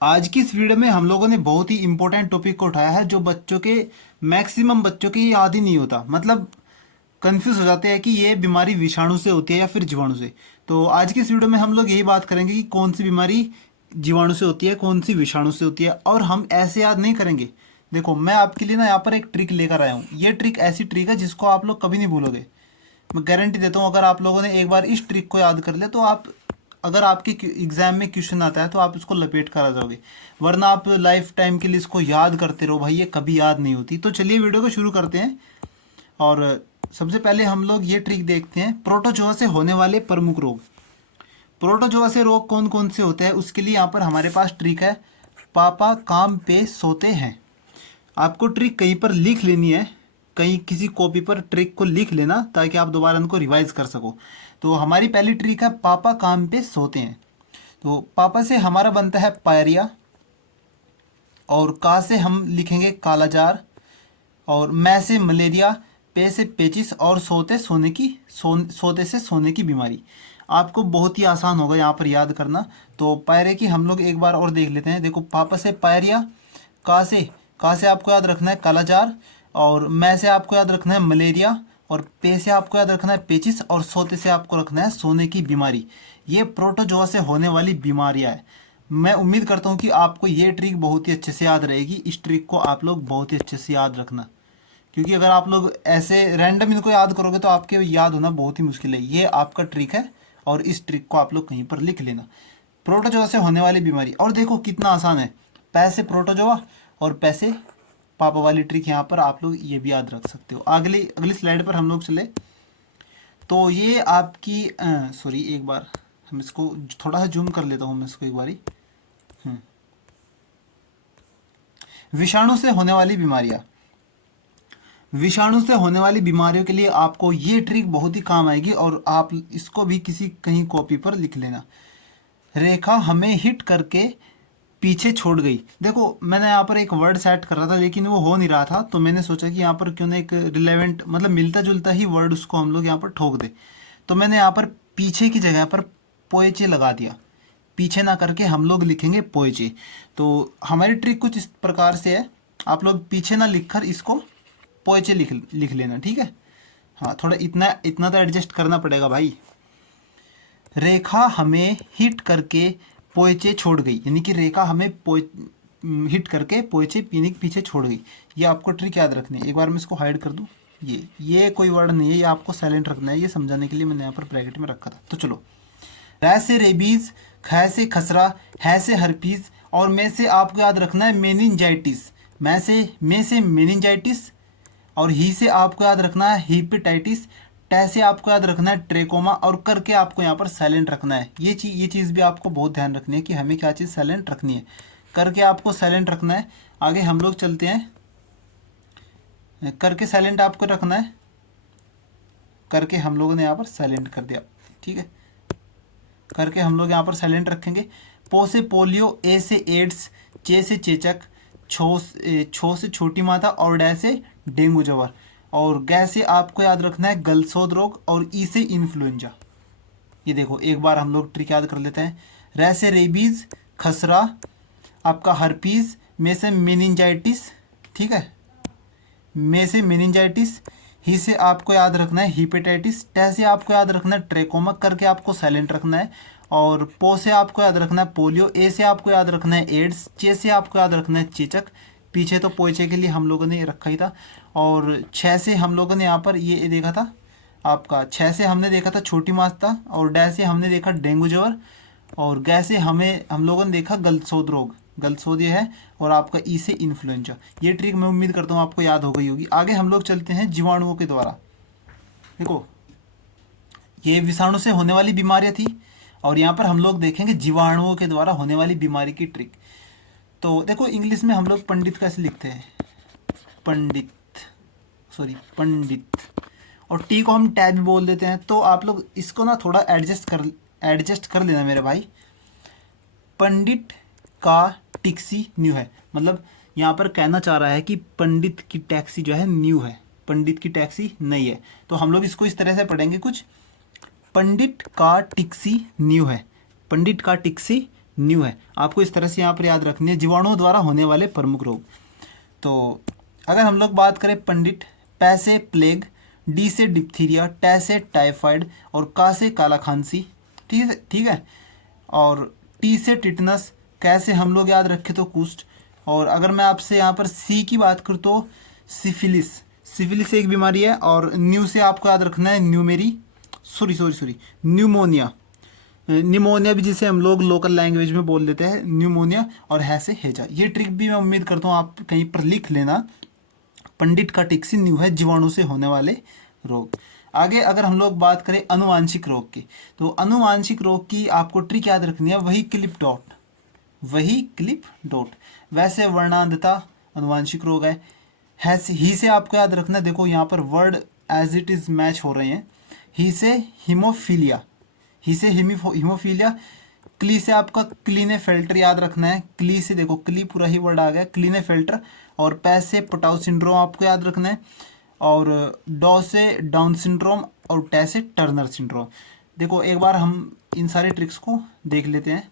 आज की इस वीडियो में हम लोगों ने बहुत ही इंपॉर्टेंट टॉपिक को उठाया है जो बच्चों के मैक्सिमम बच्चों के याद ही नहीं होता। मतलब कंफ्यूज हो जाते हैं कि ये बीमारी विषाणु से होती है या फिर जीवाणु से। तो आज की इस वीडियो में हम लोग यही बात करेंगे कि कौन सी बीमारी जीवाणु से होती है, कौन सी विषाणु से होती है, और हम ऐसे याद नहीं करेंगे। देखो, मैं आपके लिए ना यहाँ पर एक ट्रिक लेकर आया हूँ। ये ट्रिक ऐसी ट्रिक है जिसको आप लोग कभी नहीं भूलोगे। मैं गारंटी देता हूँ, अगर आप लोगों ने एक बार इस ट्रिक को याद कर लिया तो आप, अगर आपके एग्जाम में क्वेश्चन आता है तो आप इसको लपेट कर आ जाओगे। वरना आप लाइफ टाइम के लिए इसको याद करते रहो भाई, ये कभी याद नहीं होती। तो चलिए वीडियो को शुरू करते हैं। और सबसे पहले हम लोग ये ट्रिक देखते हैं, प्रोटोजोआ से होने वाले प्रमुख रोग। प्रोटोजोआ से रोग कौन कौन से होते हैं उसके लिए यहाँ पर हमारे पास ट्रिक है। पापा काम पे सोते हैं। आपको ट्रिक कहीं पर लिख लेनी है, कहीं किसी कॉपी पर ट्रिक को लिख लेना ताकि आप दोबारा उनको रिवाइज कर सको। तो हमारी पहली ट्रिक है, पापा काम पे सोते हैं। तो पापा से हमारा बनता है पायरिया, और का से हम लिखेंगे कालाजार, और मैं से मलेरिया, पे से पेचिस, और सोते से सोने की बीमारी। आपको बहुत ही आसान होगा यहाँ पर याद करना। तो पायरे की हम लोग एक बार और देख लेते हैं। देखो, पापा से पायरिया, का से आपको याद रखना है कालाजार, और मैं से आपको याद रखना है मलेरिया, और पे से आपको याद रखना है पेचिस, और सोते से आपको रखना है सोने की बीमारी। ये प्रोटोजोआ से होने वाली बीमारियाँ है। मैं उम्मीद करता हूँ कि आपको ये ट्रिक बहुत ही अच्छे से याद रहेगी। इस ट्रिक को आप लोग बहुत ही अच्छे से याद रखना, क्योंकि अगर आप लोग ऐसे रैंडम इनको याद करोगे तो आपके याद होना बहुत ही मुश्किल है। ये आपका ट्रिक है और इस ट्रिक को आप लोग कहीं पर लिख लेना। प्रोटोजोआ से होने वाली बीमारी, और देखो कितना आसान है। पैसे प्रोटोजोआ और पैसे पापा वाली ट्रिक यहाँ पर आप लोग ये भी याद रख सकते हो। अगली अगली स्लाइड पर हम लोग चले तो ये आपकी सॉरी, एक बार हम इसको थोड़ा सा जूम कर लेता हूँ मैं इसको एक बारी। विषाणु से होने वाली बीमारियाँ। विषाणु से होने वाली बीमारियों के लिए आपको ये ट्रिक बहुत ही काम आएगी, और आप इसको भी किसी कहीं कॉपी पर लिख लेना। रेखा हमें हिट करके पीछे छोड़ गई। देखो, मैंने यहाँ पर एक वर्ड सेट कर रहा था लेकिन वो हो नहीं रहा था, तो मैंने सोचा कि यहाँ पर क्यों ना एक रिलेवेंट, मतलब मिलता जुलता ही वर्ड उसको हम लोग यहाँ पर ठोक दे। तो मैंने यहाँ पर पीछे की जगह पर पोएचे लगा दिया। पीछे ना करके हम लोग लिखेंगे पोएचे। तो हमारी ट्रिक कुछ इस प्रकार से है, आप लोग पीछे ना लिखकर इसको पोएचे लिख लिख लेना, ठीक है। हाँ, थोड़ा इतना इतना तो एडजस्ट करना पड़ेगा भाई। रेखा हमें हिट करके पोएचे छोड़ गई, यानी कि रेखा हमें हिट करके पोएचे पीने के पीछे छोड़ गई। ये आपको ट्रिक याद रखनी है। एक बार मैं इसको हाइड कर दूँ। ये कोई वर्ड नहीं है, ये आपको साइलेंट रखना है। ये समझाने के लिए मैंने यहाँ पर ब्रैकेट में रखा था। तो चलो, रै से रेबीज, ख से खसरा, है से हर्पीज, और में से आपको याद रखना है मेनिंजाइटिस। में से मेनिंजाइटिस, और ही से आपको याद रखना है हीपेटाइटिस। टे से आपको याद रखना है ट्रेकोमा, और करके आपको यहाँ पर साइलेंट रखना है। ये चीज़ भी आपको बहुत ध्यान रखनी है कि हमें क्या चीज़ साइलेंट रखनी है। करके आपको साइलेंट रखना है। आगे हम लोग चलते हैं। करके साइलेंट आपको रखना है। करके हम लोगों ने यहाँ पर साइलेंट कर दिया, ठीक है। करके हम लोग यहाँ पर साइलेंट रखेंगे। पो से पोलियो, ए से एड्स, चे से चेचक, छो से छोटी माता, और डै से डेंगू ज्वर, और गै से आपको याद रखना है गलसोद रोग, और ई से इन्फ्लुएंजा। ये देखो, एक बार हम लोग ट्रिक याद कर लेते हैं। रै से रेबीज, खसरा, आपका हर्पीज, में से मेनिंजाइटिस, ठीक है, में से मेनिंजाइटिस। ही से आपको याद रखना है हीपेटाइटिस। टे से आपको याद रखना है ट्रेकोमा, करके आपको साइलेंट रखना है। और पो से आपको याद रखना है पोलियो, ए से आपको याद रखना है एड्स, चे से आपको याद रखना है चेचक। पीछे तो पोइचे के लिए हम लोगों ने रखा ही था। और छः से हम लोगों ने यहाँ पर ये देखा था, आपका छः से हमने देखा था छोटी मास्ता, और डै से हमने देखा डेंगू ज्वर, और गै से हम लोगों ने देखा गलसोद रोग, गलसोद ये है, और आपका ई से इन्फ्लुएंजा। ये ट्रिक मैं उम्मीद करता हूँ आपको याद हो गई होगी। आगे हम लोग चलते हैं जीवाणुओं के द्वारा। देखो, ये विषाणु से होने वाली बीमारियाँ थी, और यहाँ पर हम लोग देखेंगे जीवाणुओं के द्वारा होने वाली बीमारी की ट्रिक। तो देखो, इंग्लिश में हम लोग पंडित कैसे लिखते हैं, पंडित, और टी को हम टैब भी बोल देते हैं। तो आप लोग इसको ना थोड़ा एडजस्ट कर लेना मेरे भाई। पंडित का टैक्सी न्यू है, मतलब यहाँ पर कहना चाह रहा है कि पंडित की टैक्सी जो है न्यू है, पंडित की टैक्सी नई है। तो हम लोग इसको इस तरह से पढ़ेंगे कुछ, पंडित का टैक्सी न्यू है, पंडित का टैक्सी न्यू है। आपको इस तरह से यहाँ पर याद रखनी है, जीवाणुओं द्वारा होने वाले प्रमुख रोग। तो अगर हम लोग बात करें पंडित, पै से प्लेग, डी से डिप्थीरिया, टे से टाइफाइड और का से काला खांसी, ठीक है। और टी से टिटनस, कैसे हम लोग याद रखें तो कुष्ठ। और अगर मैं आपसे यहाँ पर सी की बात करूँ तो सिफिलिस, सिफिलिस एक बीमारी है। और न्यू से आपको याद रखना है न्यूमेरी, सॉरी न्यूमोनिया, निमोनिया भी जिसे हम लोग लोकल लैंग्वेज में बोल देते हैं न्यूमोनिया। और है से हेजा, ये ट्रिक भी मैं उम्मीद करता हूँ आप कहीं पर लिख लेना। पंडित का टिक्सी न्यू है, जीवाणु से होने वाले रोग। आगे अगर हम लोग बात करें अनुवांशिक रोग की, तो अनुवांशिक रोग की आपको ट्रिक याद रखनी है, वही क्लिप डॉट, वही क्लिप डॉट। वैसे वर्णांधता अनुवांशिक रोग है ही से आपको याद रखना है। देखो यहाँ पर word as it is match हो रहे हैं। ही से हीमोफीलिया, ही से हीमोफीलिया। क्ली से आपका क्लीने फिल्टर याद रखना है, क्ली से देखो क्ली पूरा ही वर्ड आ गया, क्लीने फिल्टर। और पै से पटाउ सिंड्रोम आपको याद रखना है। और डॉ से डाउन सिंड्रोम और टे से टर्नर सिंड्रोम। देखो एक बार हम इन सारे ट्रिक्स को देख लेते हैं।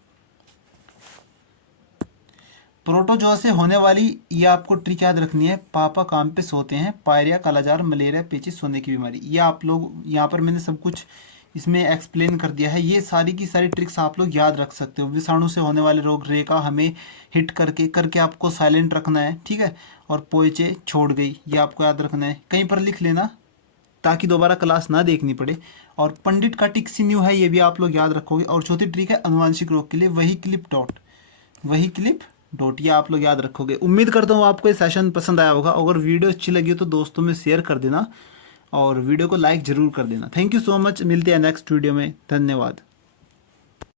प्रोटोजोआ से होने वाली ये आपको ट्रिक याद रखनी है, पापा काम पे सोते हैं, पायरिया, कालाजार, मलेरिया, पेचिस, सोने की बीमारी। ये आप लोग यहाँ पर मैंने सब कुछ इसमें एक्सप्लेन कर दिया है। ये सारी की सारी ट्रिक्स आप लोग याद रख सकते हो। विषाणु से होने वाले रोग, रेखा हमें हिट करके आपको साइलेंट रखना है, ठीक है। और पोइचे छोड़ गई, ये आपको याद रखना है, कहीं पर लिख लेना ताकि दोबारा क्लास ना देखनी पड़े। और पंडित का टिक्सी न्यू है, ये भी आप लोग याद रखोगे। और चौथी ट्रिक है अनुवांशिक रोग के लिए वही क्लिप डॉट, वही क्लिप डॉट, ये आप लोग याद रखोगे। उम्मीद करता हूँ आपको ये सेशन पसंद आया होगा। अगर वीडियो अच्छी लगी हो तो दोस्तों में शेयर कर देना और वीडियो को लाइक ज़रूर कर देना। थैंक यू सो मच, मिलते हैं नेक्स्ट वीडियो में, धन्यवाद।